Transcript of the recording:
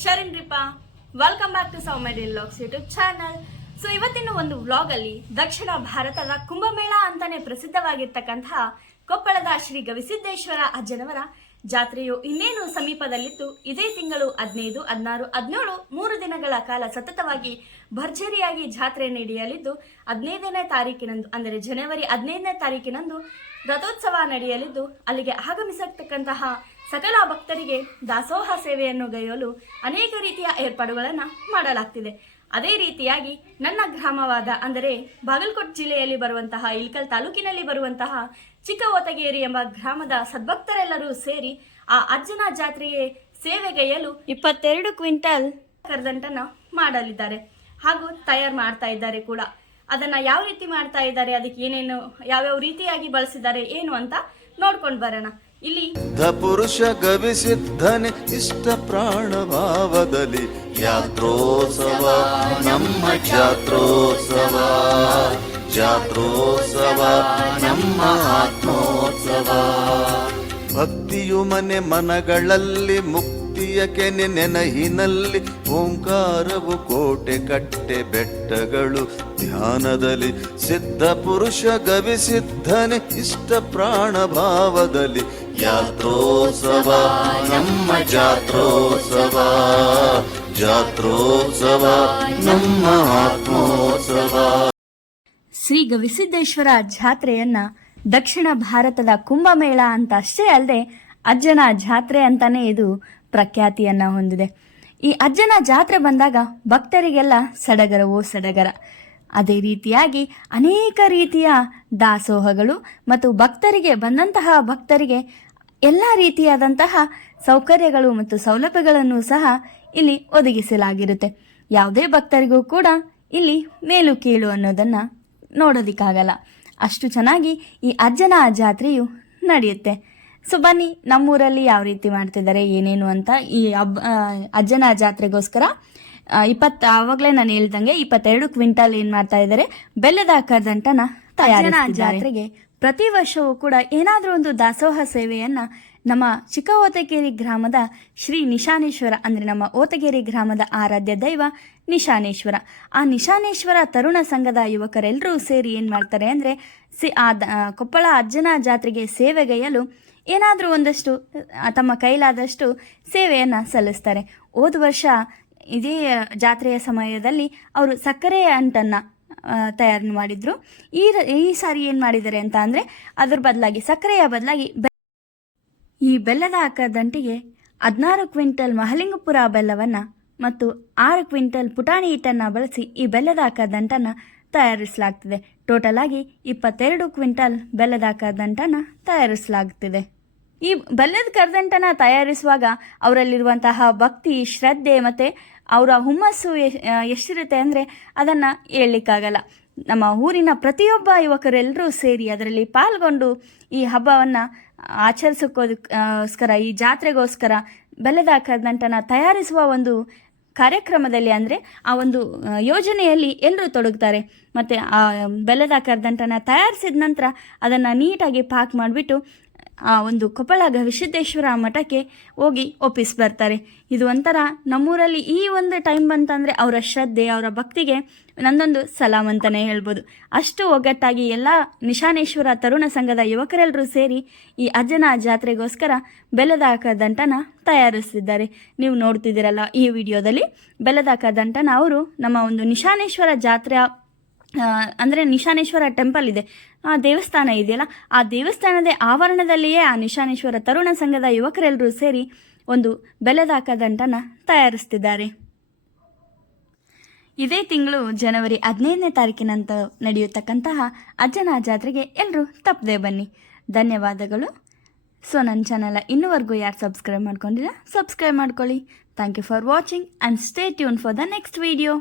ಶರಣ್ರಿಪಾ, welcome back to Soumya vlogs YouTube channel. So ಇವತ್ತಿನ ಒಂದು vlog ಅಲ್ಲಿ ದಕ್ಷಿಣ ಭಾರತದ ಕುಂಭಮೇಳ ಅಂತಾನೆ ಪ್ರಸಿದ್ಧವಾಗಿರ್ತಕ್ಕಂತಹ ಕೊಪ್ಪಳದ ಶ್ರೀ ಗವಿಸಿದ್ದೇಶ್ವರ ಅಜ್ಜನವರ ಜಾತ್ರೆಯು ಇನ್ನೇನು ಸಮೀಪದಲ್ಲಿದ್ದು ಇದೇ ತಿಂಗಳು 15, 16, 17 3 ದಿನಗಳ ಕಾಲ ಸತತವಾಗಿ ಭರ್ಜರಿಯಾಗಿ ಜಾತ್ರೆ ನಡೆಯಲಿದ್ದು 15ನೇ ತಾರೀಕಿನಂದು ಅಂದರೆ ಜನವರಿ 15ನೇ ತಾರೀಕಿನಂದು ರಥೋತ್ಸವ ನಡೆಯಲಿದ್ದು ಅಲ್ಲಿಗೆ ಆಗಮಿಸತಕ್ಕಂತಹ ಸಕಲ ಭಕ್ತರಿಗೆ ದಾಸೋಹ ಸೇವೆಯನ್ನು ಗೈಯಲು ಅನೇಕ ರೀತಿಯ ಏರ್ಪಾಡುಗಳನ್ನು ಮಾಡಲಾಗ್ತಿದೆ. ಅದೇ ರೀತಿಯಾಗಿ ನನ್ನ ಗ್ರಾಮವಾದ ಅಂದರೆ ಬಾಗಲಕೋಟೆ ಜಿಲ್ಲೆಯಲ್ಲಿ ಬರುವಂತಹ ಇಳಕಲ್ ತಾಲೂಕಿನಲ್ಲಿ ಬರುವಂತಹ ಚಿಕ್ಕ ಓತಗೇರಿ ಎಂಬ ಗ್ರಾಮದ ಸದ್ಭಕ್ತರೆಲ್ಲರೂ ಸೇರಿ ಆ ಅಜ್ಜನ ಜಾತ್ರೆಗೆ ಸೇವೆಗೈಯಲು 22 ಕ್ವಿಂಟಲ್ ಕರದಂಟನ್ನು ಮಾಡಲಿದ್ದಾರೆ ಹಾಗೂ ತಯಾರು ಮಾಡ್ತಾ ಇದ್ದಾರೆ ಕೂಡ. ಅದನ್ನ ಯಾವ ರೀತಿ ಮಾಡ್ತಾ ಇದ್ದಾರೆ, ಅದಕ್ಕೆ ಏನೇನು ಯಾವ್ಯಾವ ರೀತಿಯಾಗಿ ಬಳಸಿದ್ದಾರೆ ಏನು ಅಂತ ನೋಡ್ಕೊಂಡು ಬರೋಣ. ಇಲ್ಲಿ ಪುರುಷ ಗವಿಸಿದ್ದನೆ ಇಷ್ಟ ಪ್ರಾಣ ಭಾವದಲ್ಲಿ ಯಾತ್ರೋತ್ಸವ ನಮ್ಮ ಜಾತ್ರೋತ್ಸವ, ಜಾತ್ರೋತ್ಸವ ನಮ್ಮ ಆತ್ಮೋತ್ಸವ. ಭಕ್ತಿಯು ಮನೆ ಮನಗಳಲ್ಲಿ ಮುಕ್ತಿಯ ಕೆನೆ ನೆನಹಿನಲ್ಲಿ ಓಂಕಾರವು ಕೋಟೆ ಕಟ್ಟೆ ಬೆಟ್ಟಗಳು ಧ್ಯಾನದಲ್ಲಿ ಸಿದ್ಧ ಪುರುಷ ಗವಿಸಿದ್ದನೆ ಇಷ್ಟ ಪ್ರಾಣ ಭಾವದಲ್ಲಿ ಯಾತ್ರೋತ್ಸವ ನಮ್ಮ ಜಾತ್ರೋತ್ಸವ, ಜಾತ್ರೋತ್ಸವ ನಮ್ಮ ಆತ್ಮೋತ್ಸವ. ಶ್ರೀ ಗವಿಸಿದ್ದೇಶ್ವರ ಜಾತ್ರೆಯನ್ನ ದಕ್ಷಿಣ ಭಾರತದ ಕುಂಭಮೇಳ ಅಂತ ಅಷ್ಟೇ ಅಲ್ಲದೆ ಅಜ್ಜನ ಜಾತ್ರೆ ಅಂತಾನೆ ಇದು ಪ್ರಖ್ಯಾತಿಯನ್ನ ಹೊಂದಿದೆ. ಈ ಅಜ್ಜನ ಜಾತ್ರೆ ಬಂದಾಗ ಭಕ್ತರಿಗೆಲ್ಲ ಸಡಗರವೋ ಸಡಗರ. ಅದೇ ರೀತಿಯಾಗಿ ಅನೇಕ ರೀತಿಯ ದಾಸೋಹಗಳು ಮತ್ತು ಭಕ್ತರಿಗೆ ಬಂದಂತಹ ಭಕ್ತರಿಗೆ ಎಲ್ಲ ರೀತಿಯಾದಂತಹ ಸೌಕರ್ಯಗಳು ಮತ್ತು ಸೌಲಭ್ಯಗಳನ್ನು ಸಹ ಇಲ್ಲಿ ಒದಗಿಸಲಾಗಿರುತ್ತೆ. ಯಾವುದೇ ಭಕ್ತರಿಗೂ ಕೂಡ ಇಲ್ಲಿ ಮೇಲು ಕೀಳು ಅನ್ನೋದನ್ನ ನೋಡೋದಿಕ್ಕಾಗಲ್ಲ, ಅಷ್ಟು ಚೆನ್ನಾಗಿ ಈ ಅಜ್ಜನ ಜಾತ್ರೆಯು ನಡೆಯುತ್ತೆ. ಸೊ ಬನ್ನಿ, ನಮ್ಮೂರಲ್ಲಿ ಯಾವ ರೀತಿ ಮಾಡ್ತಿದ್ದಾರೆ ಏನೇನು ಅಂತ. ಈ ಅಜ್ಜನ ಜಾತ್ರೆಗೋಸ್ಕರ ಆವಾಗಲೇ ನಾನು ಹೇಳ್ದಂಗೆ 22 ಕ್ವಿಂಟಲ್ ಏನ್ ಮಾಡ್ತಾ ಇದ್ದಾರೆ ಬೆಲ್ಲದ ಕರದಂಟನ ತಯಾರಿಸಿದ್ದಾರೆ. ಜಾತ್ರೆಗೆ ಪ್ರತಿ ವರ್ಷವೂ ಕೂಡ ಏನಾದರೂ ಒಂದು ದಾಸೋಹ ಸೇವೆಯನ್ನ ನಮ್ಮ ಚಿಕ್ಕ ಓತಗೇರಿ ಗ್ರಾಮದ ಶ್ರೀ ನಿಶಾನೇಶ್ವರ ಅಂದರೆ ನಮ್ಮ ಓತಗೇರಿ ಗ್ರಾಮದ ಆರಾಧ್ಯ ದೈವ ನಿಶಾನೇಶ್ವರ, ಆ ನಿಶಾನೇಶ್ವರ ತರುಣ ಸಂಘದ ಯುವಕರೆಲ್ಲರೂ ಸೇರಿ ಏನು ಮಾಡ್ತಾರೆ ಅಂದರೆ ಕೊಪ್ಪಳ ಅಜ್ಜನ ಜಾತ್ರೆಗೆ ಸೇವೆಗೈಯಲು ಏನಾದರೂ ಒಂದಷ್ಟು ತಮ್ಮ ಕೈಲಾದಷ್ಟು ಸೇವೆಯನ್ನು ಸಲ್ಲಿಸ್ತಾರೆ. ಹೋದ ವರ್ಷ ಇದೇ ಜಾತ್ರೆಯ ಸಮಯದಲ್ಲಿ ಅವರು ಸಕ್ಕರೆಯ ಅಂಟನ್ನು ತಯಾರು ಮಾಡಿದ್ರು. ಈ ಸಾರಿ ಏನು ಮಾಡಿದ್ದಾರೆ ಅಂತ ಅಂದರೆ ಅದ್ರ ಬದಲಾಗಿ ಸಕ್ಕರೆಯ ಬದಲಾಗಿ ಈ ಬೆಲ್ಲದ ಕರದಂಟಿಗೆ 16 ಕ್ವಿಂಟಲ್ ಮಹಲಿಂಗಪುರ ಬೆಲ್ಲವನ್ನು ಮತ್ತು 6 ಕ್ವಿಂಟಲ್ ಪುಟಾಣಿ ಹಿಟ್ಟನ್ನು ಬಳಸಿ ಈ ಬೆಲ್ಲದ ಕರದಂಟನ್ನು ತಯಾರಿಸಲಾಗ್ತಿದೆ. ಟೋಟಲ್ ಆಗಿ 22 ಕ್ವಿಂಟಲ್ ಬೆಲ್ಲದ ಕರದಂಟನ್ನು ತಯಾರಿಸಲಾಗುತ್ತಿದೆ. ಈ ಬೆಲ್ಲದ ಕರದಂಟನ ತಯಾರಿಸುವಾಗ ಅವರಲ್ಲಿರುವಂತಹ ಭಕ್ತಿ, ಶ್ರದ್ಧೆ ಮತ್ತು ಅವರ ಹುಮ್ಮಸ್ಸು ಎಷ್ಟಿರುತ್ತೆ ಅಂದರೆ ಅದನ್ನು ಹೇಳಲಿಕ್ಕಾಗಲ್ಲ. ನಮ್ಮ ಊರಿನ ಪ್ರತಿಯೊಬ್ಬ ಯುವಕರೆಲ್ಲರೂ ಸೇರಿ ಅದರಲ್ಲಿ ಪಾಲ್ಗೊಂಡು ಈ ಹಬ್ಬವನ್ನು ಆಚರಿಸೋಕ್ಕೋಸ್ಕರ, ಈ ಜಾತ್ರೆಗೋಸ್ಕರ ಬೆಲ್ಲದ ಕರದಂಟನ ತಯಾರಿಸುವ ಒಂದು ಕಾರ್ಯಕ್ರಮದಲ್ಲಿ ಅಂದರೆ ಆ ಒಂದು ಯೋಜನೆಯಲ್ಲಿ ಎಲ್ಲರೂ ತೊಡಗ್ತಾರೆ. ಮತ್ತು ಆ ಬೆಲ್ಲದ ಕರದಂಟನ ತಯಾರಿಸಿದ ನಂತರ ಅದನ್ನು ನೀಟಾಗಿ ಪ್ಯಾಕ್ ಮಾಡಿಬಿಟ್ಟು ಆ ಒಂದು ಕೊಪ್ಪಳ ಗವಿಸಿದ್ದೇಶ್ವರ ಮಠಕ್ಕೆ ಹೋಗಿ ಒಪ್ಪಿಸಿ ಬರ್ತಾರೆ. ಇದು ಒಂಥರ ನಮ್ಮೂರಲ್ಲಿ ಈ ಒಂದು ಟೈಮ್ ಬಂತಂದರೆ ಅವರ ಶ್ರದ್ಧೆ, ಅವರ ಭಕ್ತಿಗೆ ನಂದೊಂದು ಸಲಾಮ್ ಅಂತಲೇ ಹೇಳ್ಬೋದು. ಅಷ್ಟು ಒಗ್ಗಟ್ಟಾಗಿ ಎಲ್ಲ ನಿಶಾನೇಶ್ವರ ತರುಣ ಸಂಘದ ಯುವಕರೆಲ್ಲರೂ ಸೇರಿ ಈ ಅಜ್ಜನ ಜಾತ್ರೆಗೋಸ್ಕರ ಬೆಲ್ಲದ ಕರದಂಟನ ತಯಾರಿಸಿದ್ದಾರೆ. ನೀವು ನೋಡ್ತಿದ್ದೀರಲ್ಲ ಈ ವಿಡಿಯೋದಲ್ಲಿ ಬೆಲ್ಲದ ಕರದಂಟನ ಅವರು ನಮ್ಮ ಒಂದು ನಿಶಾನೇಶ್ವರ ಜಾತ್ರೆ ಅಂದರೆ ನಿಶಾನೇಶ್ವರ ಟೆಂಪಲ್ ಇದೆ, ಆ ದೇವಸ್ಥಾನ ಇದೆಯಲ್ಲ, ಆ ದೇವಸ್ಥಾನದ ಆವರಣದಲ್ಲಿಯೇ ಆ ನಿಶಾನೇಶ್ವರ ತರುಣ ಸಂಘದ ಯುವಕರೆಲ್ಲರೂ ಸೇರಿ ಒಂದು ಬೆಲ್ಲದ ಕರದಂಟನ ತಯಾರಿಸ್ತಿದ್ದಾರೆ. ಇದೇ ತಿಂಗಳು ಜನವರಿ 15ನೇ ತಾರೀಕಿನಂತ ನಡೆಯತಕ್ಕಂತಹ ಅಜ್ಜನ ಜಾತ್ರೆಗೆ ಎಲ್ಲರೂ ತಪ್ಪದೆ ಬನ್ನಿ. ಧನ್ಯವಾದಗಳು. ಸೊ ನನ್ನ ಚಾನಲ್ ಇನ್ನೂವರೆಗೂ ಯಾರು ಸಬ್ಸ್ಕ್ರೈಬ್ ಮಾಡ್ಕೊಂಡಿಲ್ಲ ಸಬ್ಸ್ಕ್ರೈಬ್ ಮಾಡ್ಕೊಳ್ಳಿ. Thank you for watching and stay tuned for the next video.